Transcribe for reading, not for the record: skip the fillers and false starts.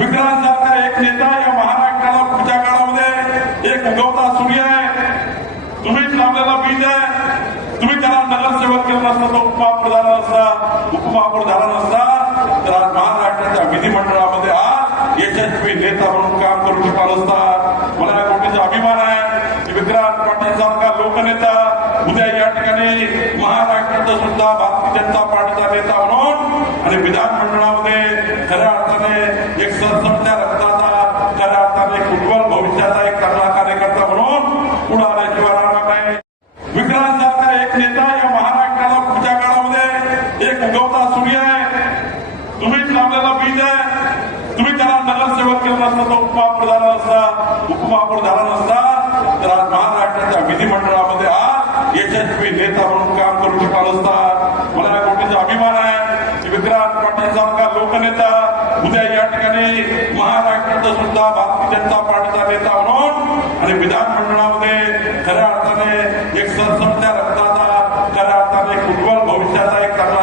विक्रांतसारखा एक नेता या महाराष्ट्राला पुढच्या काळामध्ये एक उगवता सूर्य आहे. तुम्हीच लावलेला बीज आहे. तुम्ही त्याला नगरसेवक केला नसता, तो उपमहापौर झाला नसता, उपमहापौर झाला नसता, तर आज महाराष्ट्राच्या विधिमंडळामध्ये आज यशस्वी नेता म्हणून काम करू शकला नसता. मला या गोष्टीचा अभिमान आहे की विक्रांत पाटील सारखा लोकनेता उद्या या ठिकाणी महाराष्ट्राचा सुद्धा भारतीय जनता पार्टीचा नेता म्हणून आणि विधानमंडळामध्ये खऱ्या अर्थाने एक सरसमत्या रक्ताचा, खऱ्या अर्थाने एक उज्ज्वल भविष्याचा एक चांगला कार्यकर्ता म्हणून पुढे आल्याशिवाय राहणार नाही. विक्रांत सारखा एक नेता या महाराष्ट्राला पुढच्या काळामध्ये एक उगवता सूर्य आहे. तुम्हीच लावलेला बीज आहे. तुम्ही त्याला नगरसेवक केला नसता, तो उपमहापौर झाला नसता, उपमहापौर झाला नसता, तर आज महाराष्ट्राच्या विधिमंडळामध्ये आज यशस्वी नेता म्हणून काम करू शकला नसता. मला या गोष्टीचा अभिमान आहे की विक्रांत पाटील सारखा लोकनेता उद्या या ठिकाणी महाराष्ट्राचा सुद्धा भारतीय जनता पार्टीचा नेता म्हणून आणि विधानमंडळामध्ये खऱ्या अर्थाने एक सरसमत्या रक्ताचा, खऱ्या अर्थाने एक उज्ज्वल भविष्याचा एक चांगला